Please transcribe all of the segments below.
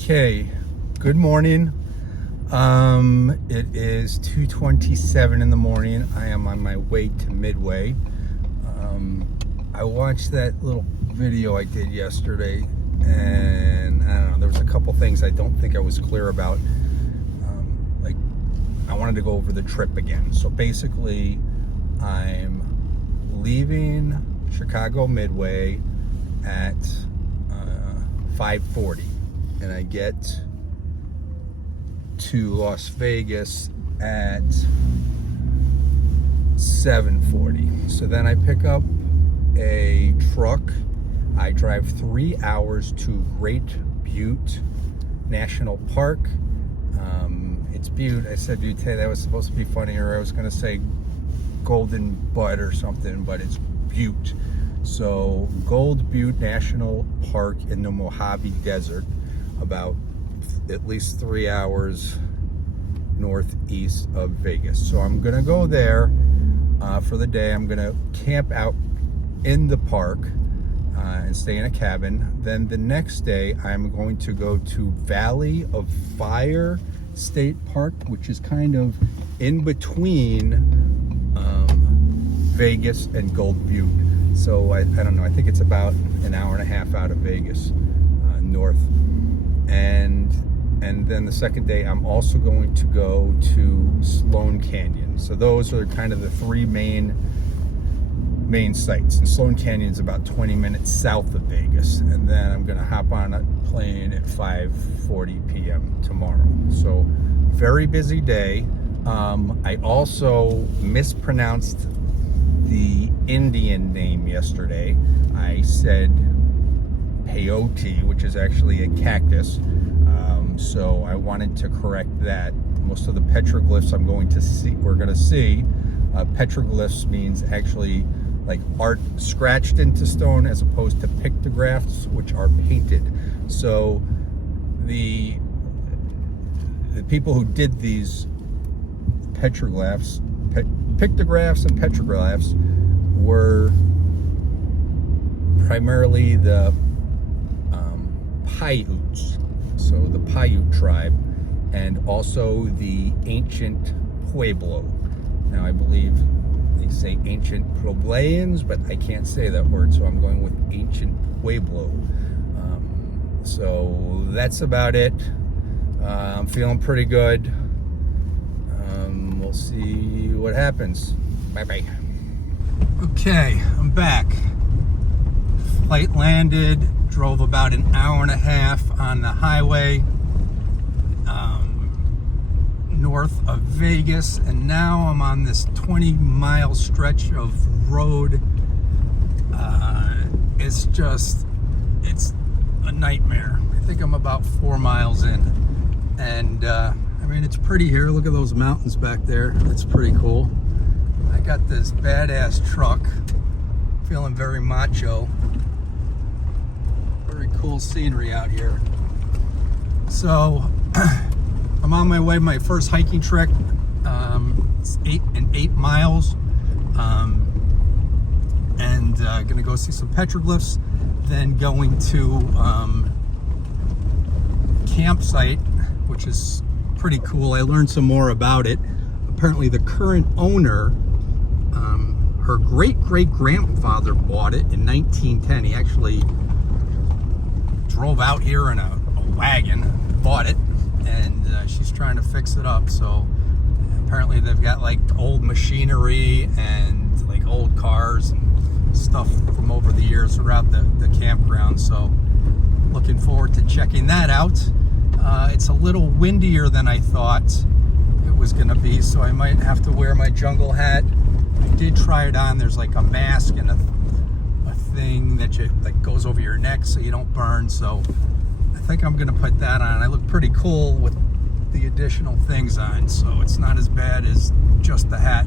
Okay, good morning. It is 2:27 in the morning. I am on my way to Midway. I watched that little video I did yesterday, and I don't know, there was a couple things I don't think I was clear about. Like, I wanted to go over the trip again. So basically, I'm leaving Chicago Midway at 5:40, and I get to Las Vegas at 7:40. So then I pick up a truck. I drive 3 hours to Gold Butte National Park. It's Butte. I said Butte. That was supposed to be funnier. I was going to say Golden Butte or something, but it's Butte. So Gold Butte National Park in the Mojave Desert, about at least 3 hours northeast of Vegas. So I'm gonna go there for the day. I'm gonna camp out in the park and stay in a cabin. Then the next day I'm going to go to Valley of Fire State Park, which is kind of in between Vegas and Gold Butte. So I don't know, I think it's about an hour and a half out of Vegas, north. And then the second day, I'm also going to go to Sloan Canyon. So those are kind of the three main sites. And Sloan Canyon is about 20 minutes south of Vegas. And then I'm gonna hop on a plane at 5:40 p.m. tomorrow. So very busy day. I also mispronounced the Indian name yesterday. I said peyote, which is actually a cactus. So I wanted to correct that. Most of the petroglyphs we're going to see. Petroglyphs means actually like art scratched into stone, as opposed to pictographs, which are painted. So the people who did these pictographs and petroglyphs were primarily the Paiutes, so the Paiute tribe, and also the ancient Pueblo. Now I believe they say ancient Puebloans, but I can't say that word, so I'm going with ancient Pueblo. So that's about it. I'm feeling pretty good. We'll see what happens. Bye-bye. Okay, I'm back. Flight landed, drove about an hour and a half on the highway north of Vegas, and now I'm on this 20-mile stretch of road. It's a nightmare. I think I'm about 4 miles in, and I mean, it's pretty here. Look at those mountains back there. It's pretty cool. I got this badass truck. Feeling very macho. Very cool scenery out here. So I'm on my way, my first hiking trek. It's 8 miles. And gonna go see some petroglyphs. Then going to campsite, which is pretty cool. I learned some more about it. Apparently the current owner, her great-great-grandfather bought it in 1910. He actually drove out here in a wagon, bought it, and she's trying to fix it up. So apparently they've got like old machinery and like old cars and stuff from over the years throughout the campground. So looking forward to checking that out. It's a little windier than I thought it was gonna be, so I might have to wear my jungle hat. I did try it on. There's like a mask and a thing that goes over your neck so you don't burn. So I think I'm gonna put that on. I look pretty cool with the additional things on, so it's not as bad as just the hat.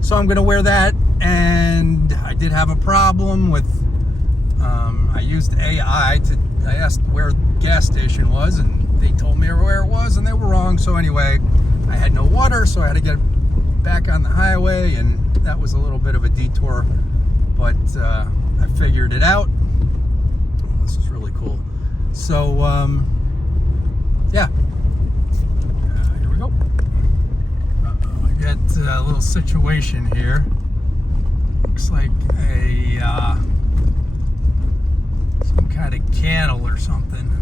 So I'm gonna wear that. And I did have a problem with, I used AI I asked where the gas station was, and they told me where it was, and they were wrong. So anyway, I had no water, so I had to get back on the highway, and that was a little bit of a detour, but I figured it out. This is really cool. So Yeah. Here we go. I got a little situation here. Looks like a some kind of cattle or something.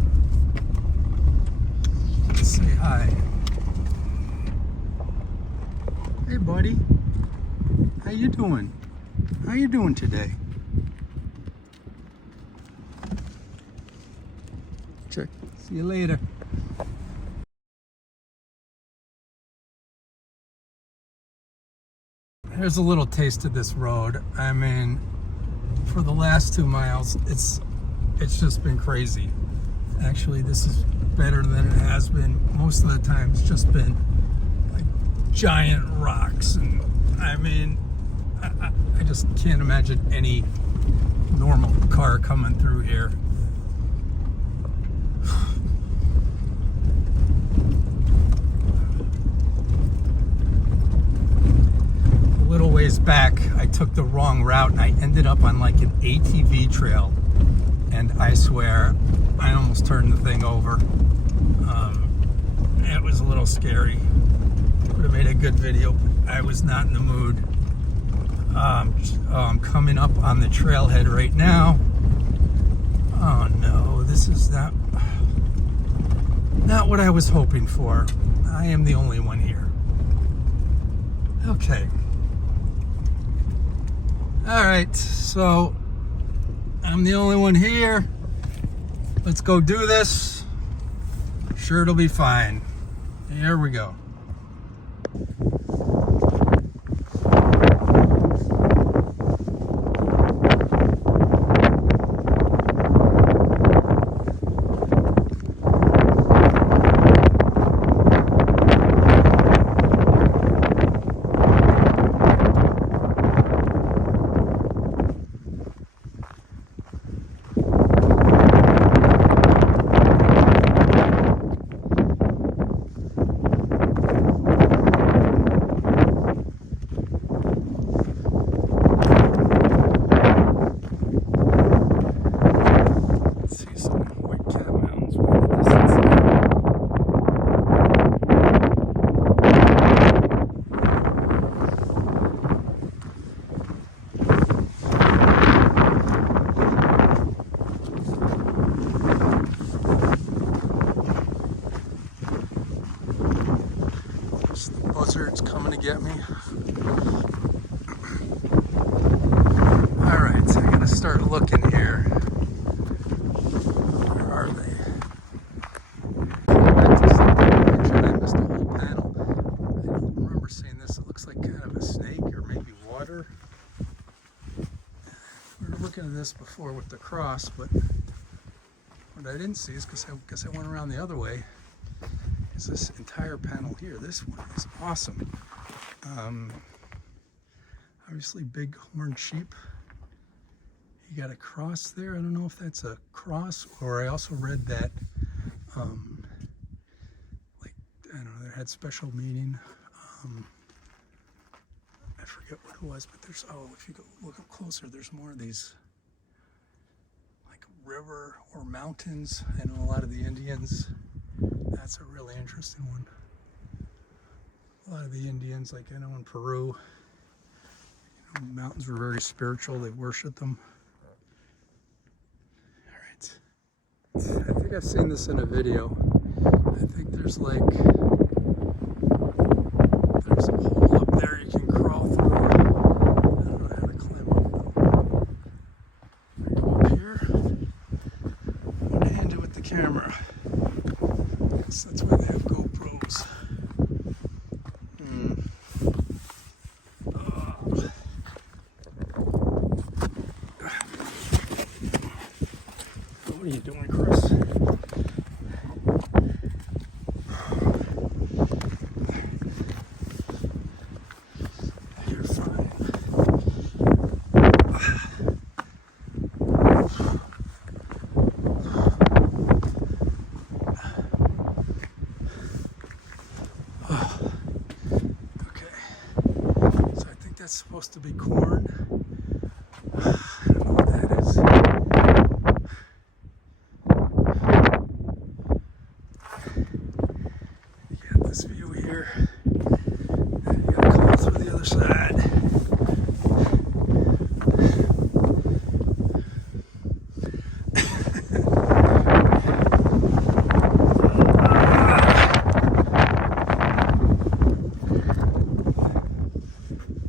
Let's say hi. Hey, buddy. How you doing? How you doing today? Check. See you later. Here's a little taste of this road. I mean, for the last 2 miles, it's just been crazy. Actually, this is better than it has been. Most of the time, it's just been like giant rocks, and I mean, I just can't imagine any normal car coming through here. A little ways back, I took the wrong route and I ended up on like an ATV trail, and I swear I almost turned the thing over. It was a little scary. Would have made a good video, but I was not in the mood. I'm coming up on the trailhead right now. Oh no, this is not what I was hoping for. I am the only one here. Okay. Alright, so I'm the only one here. Let's go do this. Sure, it'll be fine. Here we go. Buzzards coming to get me. Alright, so I gotta start looking here. Where are they? I missed a whole panel. I don't remember seeing this. It looks like kind of a snake or maybe water. We were looking at this before with the cross, but what I didn't see is because I went around the other way. Is this entire panel here. This one is awesome. Obviously big horned sheep. You got a cross there. I don't know if that's a cross, or I also read that like, I don't know, they had special meaning. I forget what it was, but there's, oh, if you go look up closer, there's more of these like river or mountains. I know a lot of the Indians, that's a really interesting one. A lot of the Indians, like I know in Peru, you know, mountains were very spiritual. They worshiped them. All right. I think I've seen this in a video. I think there's like, there's a hole up there you can crawl through. I don't know how to climb up though. I go up here. One handed with the camera. That's why they have GoPros. What are you doing, Chris? You're fine. That's supposed to be corn. I don't know what that is. here. You gotta call through the other side.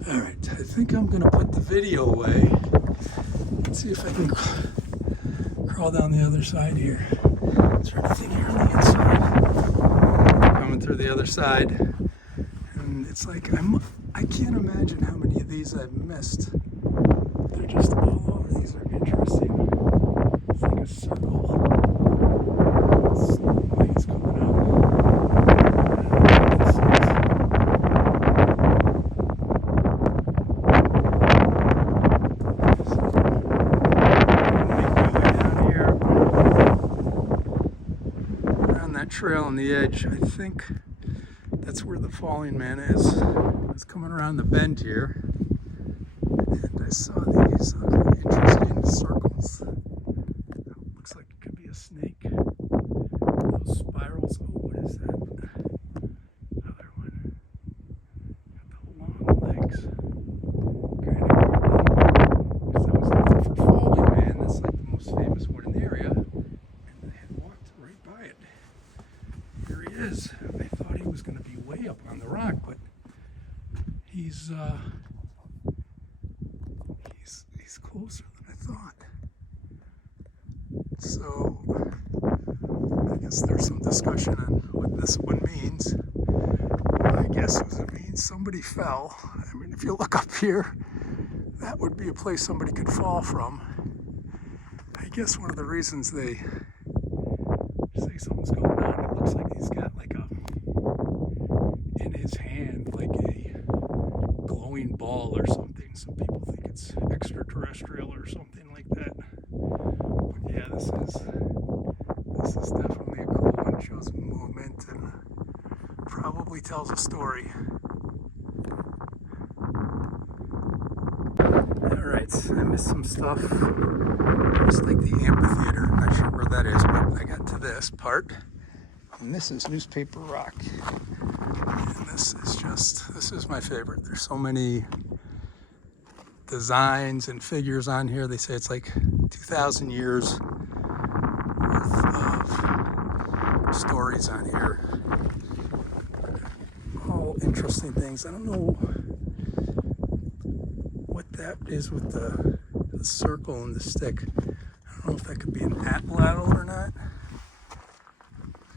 All right, I think I'm gonna put the video away. Let's see if I can crawl down the other side here. Is there anything here on the inside? Coming through the other side, and it's like I can't imagine how many of these I've missed. They're just all over. These are interesting. It's like a circle. Lights coming out. Trail on the edge. I think that's where the falling man is. It's coming around the bend here, and I saw these interesting circles. Looks like it could be a snake. Those spirals. Oh, what is that? Another one. Got the long legs. Kind of creepy. Because I was looking for falling man. That's like the most famous one in the area, and I had walked right by it. Here he is. I thought he was going to be way up on the rock, but he's closer than I thought. So I guess there's some discussion on what this one means. I guess it means somebody fell. I mean, if you look up here, that would be a place somebody could fall from. I guess one of the reasons they say something's going on, it looks like he's got like in his hand, like a glowing ball or something. Some people think it's extraterrestrial or something like that. But yeah, this is definitely a cool one. It shows movement and probably tells a story. Alright, I missed some stuff. It's like the amphitheater. I'm not sure where that is, but I got to this part. And this is Newspaper Rock. And this is my favorite. There's so many designs and figures on here. They say it's like 2,000 years worth of stories on here. All interesting things. I don't know what that is with the circle and the stick. I don't know if that could be an atlatl or not.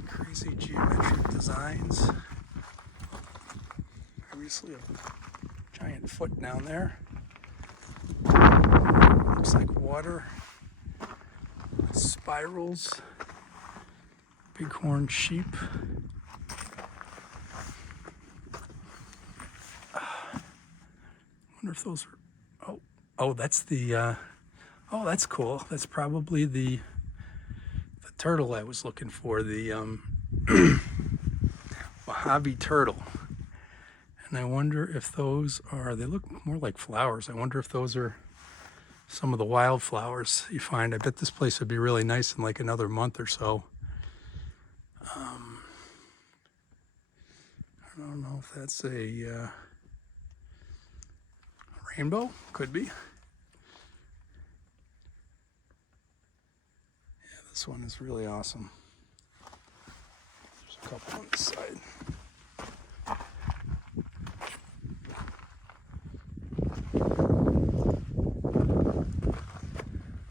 Crazy geometric designs. Obviously a giant foot down there. Looks like water. Spirals. Bighorn sheep. Wonder if those are. Oh, that's the. Oh, that's cool. That's probably the turtle I was looking for. The Mojave turtle. And I wonder if those are. They look more like flowers. I wonder if those are some of the wildflowers you find. I bet this place would be really nice in like another month or so. I don't know if that's a rainbow. Could be. Yeah, this one is really awesome. There's a couple on this side.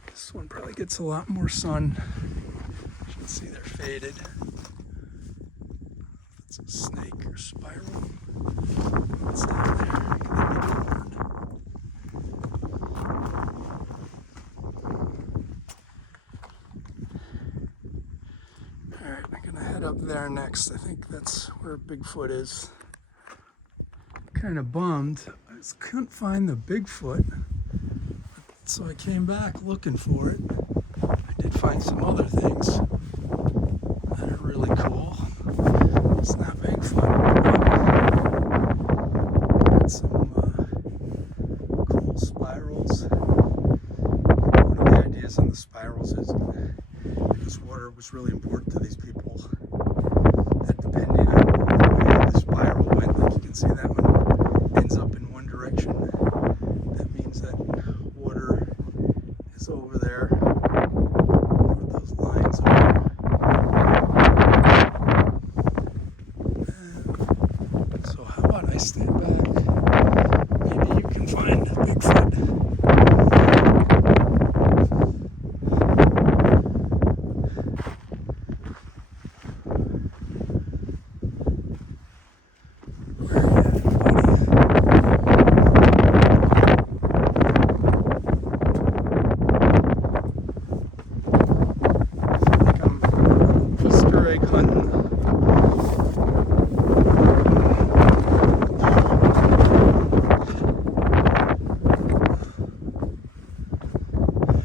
This one probably gets a lot more sun. You can see they're faded. It's a snake or spiral. What's down there? Could that be corn? Alright, I'm gonna head up there next. I think that's where Bigfoot is. Kind of bummed. I just couldn't find the Bigfoot. So I came back looking for it. I did find some other things that are really cool. It's not Bigfoot, but got some cool spirals. One of the ideas on the spirals is because water was really important to these people, that depending on the way the spiral like hunting.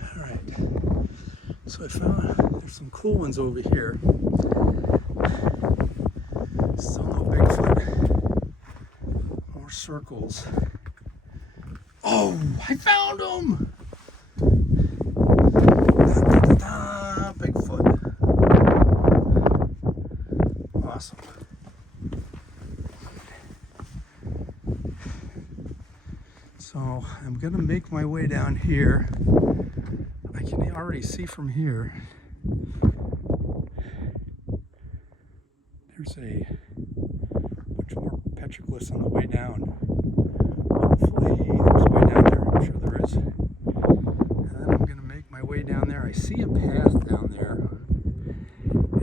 All right, so I found there's some cool ones over here. Still no Bigfoot. More circles. Oh, I found them! Bigfoot. Awesome. So I'm gonna make my way down here. I can already see from here. There's a bunch more petroglyphs on the way down. Hopefully there's a way down there. I'm sure there is. And then I'm gonna make my way down there. I see a path down there.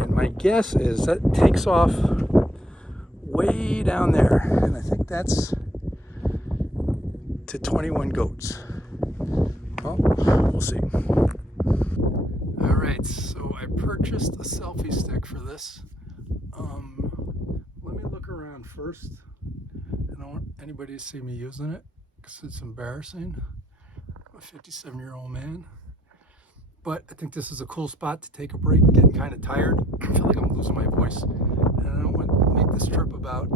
And my guess is that takes off way down there. And I think that's to 21 goats. Well, we'll see. All right, so I purchased a selfie stick for this. Let me look around first. I don't want anybody to see me using it because it's embarrassing. I'm a 57-year-old man. But I think this is a cool spot to take a break. I'm getting kind of tired. I feel like I'm losing my voice. And I don't want to make this trip about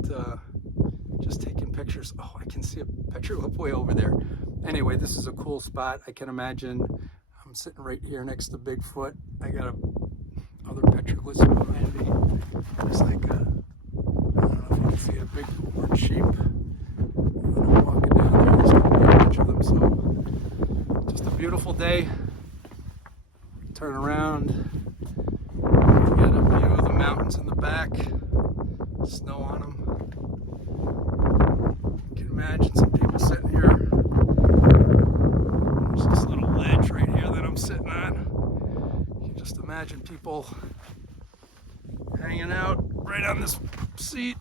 just taking pictures. Oh, I can see a petroglyph way over there. Anyway, this is a cool spot. I can imagine I'm sitting right here next to Bigfoot. I got other petroglyphs behind me. There's like a, I don't know if you can see a big horned sheep. I'm walking down there. There's a bunch of them. So just a beautiful day. Turn around. Get a view of the mountains in the back. Snow on them. You can imagine some people sitting here. There's this little ledge right here that I'm sitting on. You can just imagine people hanging out right on this seat.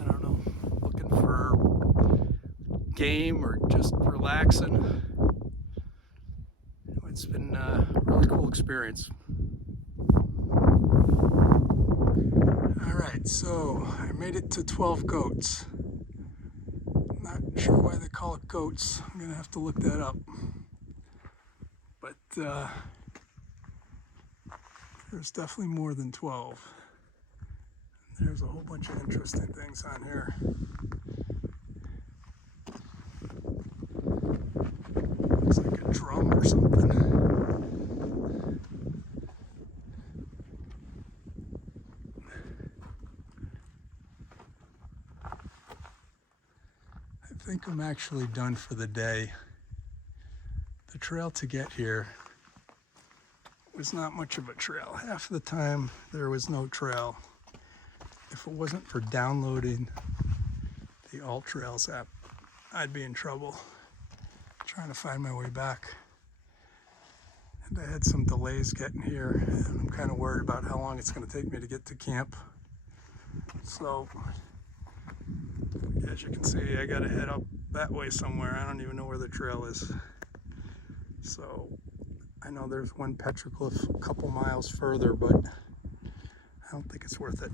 I don't know, looking for game or just relaxing. It's been a really cool experience. All right, so I made it to 12 goats. Not sure why they call it goats. I'm gonna have to look that up. But there's definitely more than 12. There's a whole bunch of interesting things on here. Looks like a drum or something. I think I'm actually done for the day. The trail to get here was not much of a trail. Half of the time there was no trail. If it wasn't for downloading the AllTrails app, I'd be in trouble trying to find my way back. And I had some delays getting here. I'm kind of worried about how long it's going to take me to get to camp. So, as you can see, I got to head up that way somewhere. I don't even know where the trail is. So, I know there's one petroglyph a couple miles further, but I don't think it's worth it.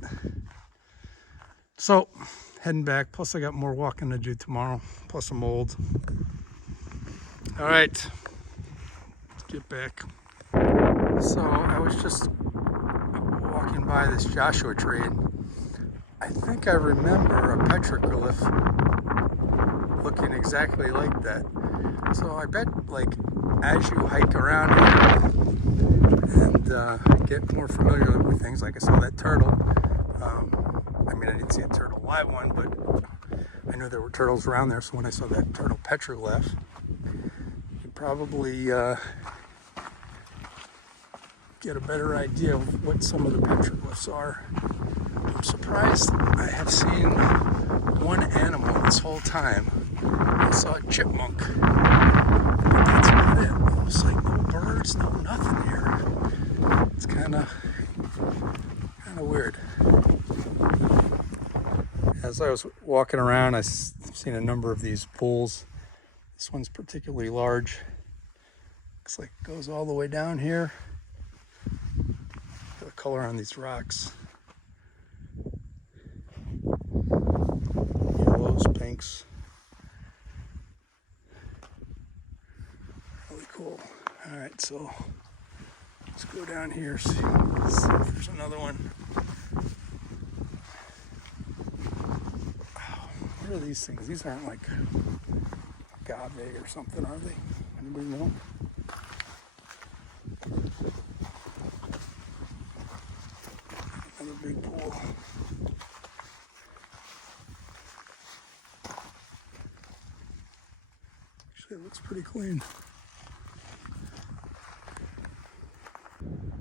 So, heading back. Plus, I got more walking to do tomorrow. Plus, I'm old. All right, let's get back. So I was just walking by this Joshua tree, and I think I remember a petroglyph looking exactly like that. So I bet, like, as you hike around here and get more familiar with things, like I saw that turtle. I mean, I didn't see a turtle live one, but I knew there were turtles around there. So when I saw that turtle petroglyph, probably get a better idea of what some of the petroglyphs are. I'm surprised I have seen one animal this whole time. I saw a chipmunk, but that's about it. Almost like no birds, no nothing here. It's kind of weird. As I was walking around, I've seen a number of these pools. This one's particularly large. Looks like it goes all the way down here. A color on these rocks. Yellows, pinks. Really cool. All right, so let's go down here, see if there's another one. Oh, what are these things? These aren't like agave or something, are they? Anybody know? Another big pool. Actually, it looks pretty clean.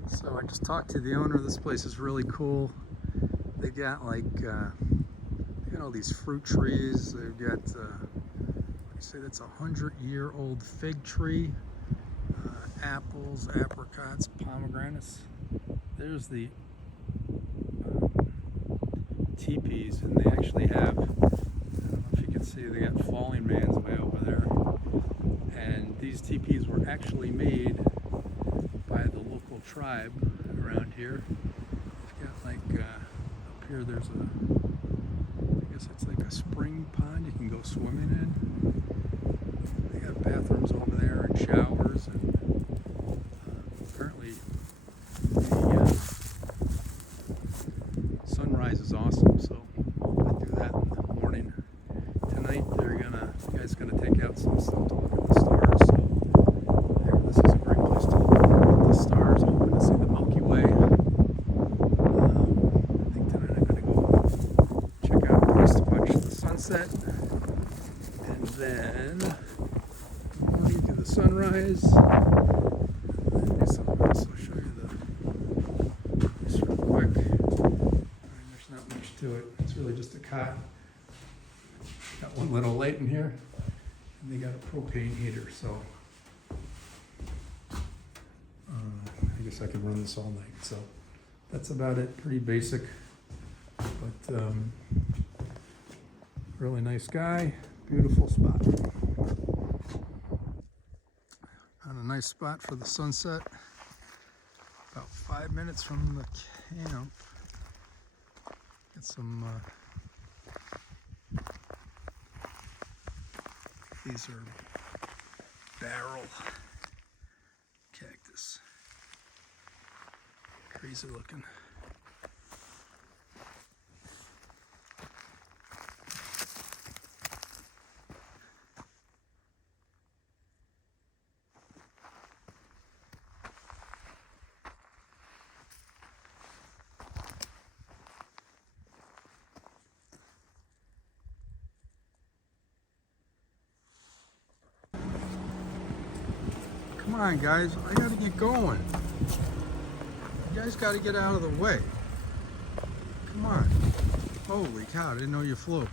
So I just talked to the owner. This place is really cool. They got like, they got all these fruit trees. They've got, they say that's 100-year-old fig tree. Apples, apricots, pomegranates. There's the teepees, and they actually have, I don't know if you can see, they got falling man's way over there. And these teepees were actually made by the local tribe around here. You've got like, up here there's a, I guess it's like a spring pond you can go swimming in. They got bathrooms over there and showers, and apparently the sunrise is awesome, so they do that in the morning. Tonight the guy's gonna take out some stuff to look at the stars. So there, this is a great place to look at the stars. I'm hoping to see the Milky Way. I think tonight I'm gonna go check out a place to watch the sunset, and then in the morning do the sunrise. And then do something else. I'll show you this real quick. There's not much to it. It's really just a cot. Got one little light in here, and they got a propane heater, so I guess I could run this all night. So that's about it. Pretty basic, but really nice guy. Beautiful spot. And a nice spot for the sunset. About 5 minutes from the camp. Get some. These are barrel cactus. Crazy looking. Come on, guys, I gotta get going. You guys gotta get out of the way. Come on. Holy cow, I didn't know you flew.